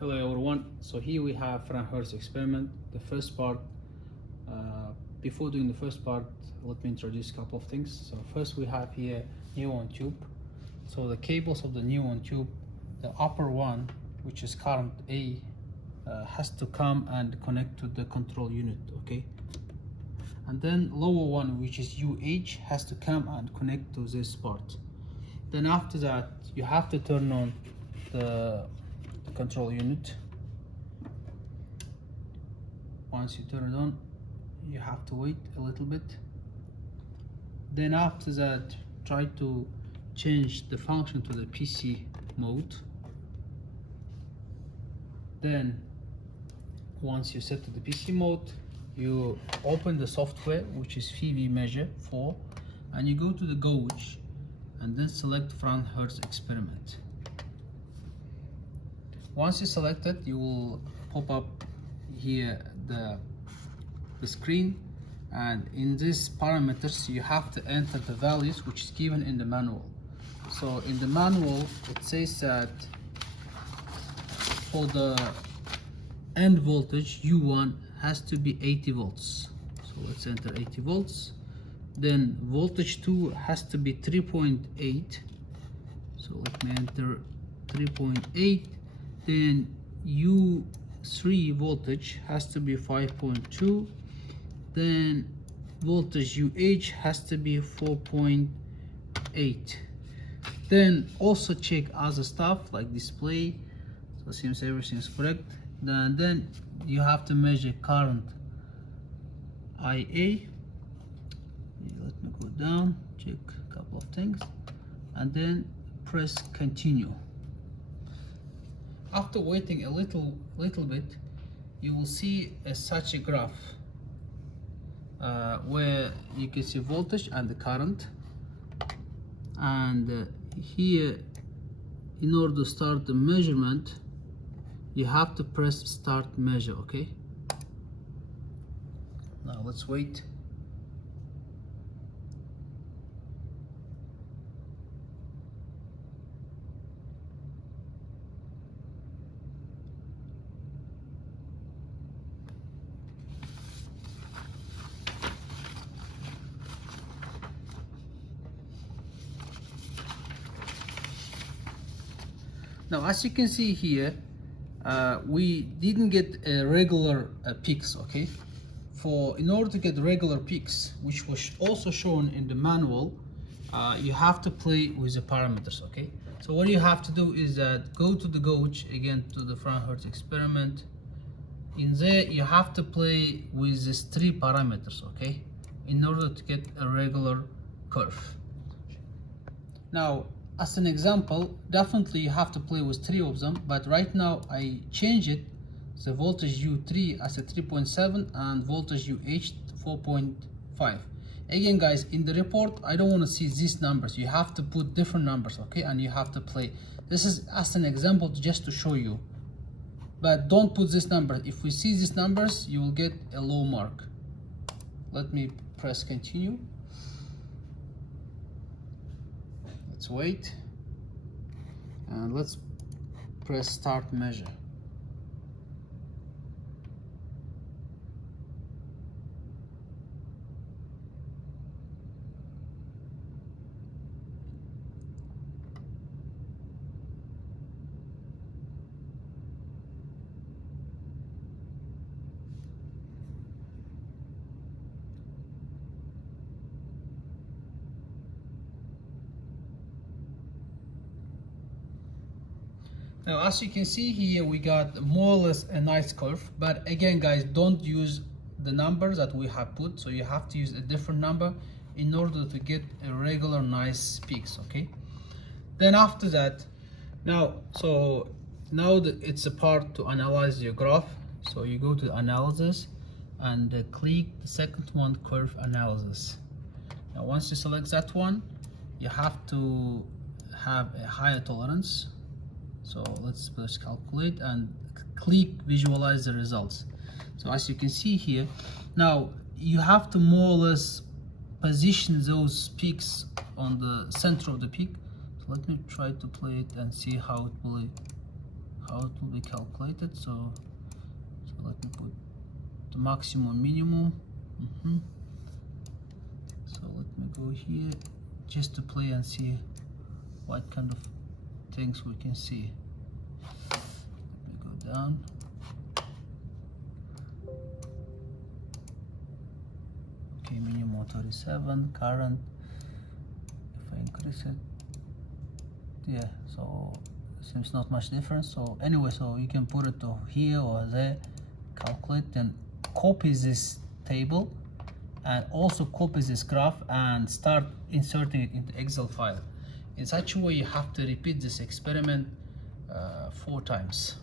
Hello everyone. So here we have Franck Hertz experiment. The first part. Before doing the first part, let me introduce a couple of things. So first we have here neon tube. So the cables of the neon tube, the upper one, which is current A, has to come and connect to the control unit, okay? And then lower one, which is UH, has to come and connect to this part. Then after that, you have to turn on the control unit. Once you turn it on, you have to wait a little bit. Then after that, try to change the function to the PC mode. Then once you set to the PC mode, you open the software, which is VV Measure 4, and you go to the gauge and then select Franck Hertz experiment. Once you select it, you will pop up here the screen, and in these parameters you have to enter the values which is given in the manual. So in the manual it says that for the end voltage U1 has to be 80 volts. So let's enter 80 volts. Then voltage 2 has to be 3.8. So let me enter 3.8. Then U3 voltage has to be 5.2. Then voltage UH has to be 4.8. Then also check other stuff like display. So it seems everything is correct. Then you have to measure current IA. Let me go down, check a couple of things, and then press continue. After waiting a little bit, you will see such a graph where you can see voltage and the current. And here, in order to start the measurement, you have to press start measure, okay? Now let's wait. Now, as you can see here, we didn't get regular peaks, okay? In order to get regular peaks, which was also shown in the manual, you have to play with the parameters, okay? So what you have to do is that go to the gauge, again to the Franck Hertz experiment. In there, you have to play with these 3 parameters, okay? In order to get a regular curve. Now, as an example, definitely you have to play with 3 of them, but right now I change it, the voltage U3 as a 3.7 and voltage UH 4.5. Again guys, in the report I don't want to see these numbers. You have to put different numbers, okay, and you have to play. This is as an example just to show you, but don't put this number. If we see these numbers, you will get a low mark. Let me press continue. Let's wait, and let's press start measure. Now, as you can see here, we got more or less a nice curve, but again guys, don't use the numbers that we have put, so you have to use a different number in order to get a regular nice peaks, okay? Then after that, now it's a part to analyze your graph. So you go to analysis and click the second one, curve analysis. Now once you select that one, you have to have a higher tolerance. So let's press calculate and click visualize the results. So as you can see here, now you have to more or less position those peaks on the center of the peak. So let me try to play it and see how how it will be calculated. So let me put the maximum, minimum. So let me go here just to play and see what kind of things we can see. Let me go down. Okay, minimum 37, current, if I increase it, yeah, so seems not much difference. So anyway, so you can put it to here or there, calculate, and copy this table and also copy this graph and start inserting it into Excel file. In such a way, you have to repeat this experiment 4 times.